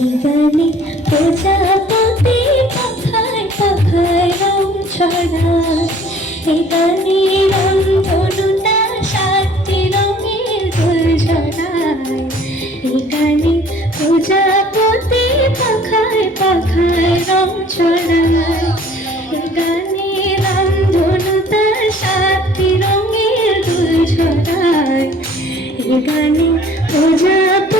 এখানে প্রজাপতি পাখায় পাখায় রং ছড়ায় এখানে রংধনুটা সাতটি রঙের দোল ঝরায় এখানে প্রজাপতি পাখায় পাখায় রং ছড়ায়। এখানে রংধনুটা সাতটি রঙের দোল এখানে প্রজাপতি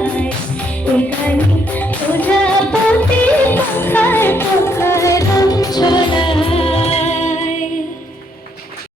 রংধনুটা সাতটি রঙের ফুল ঝরায় এখানে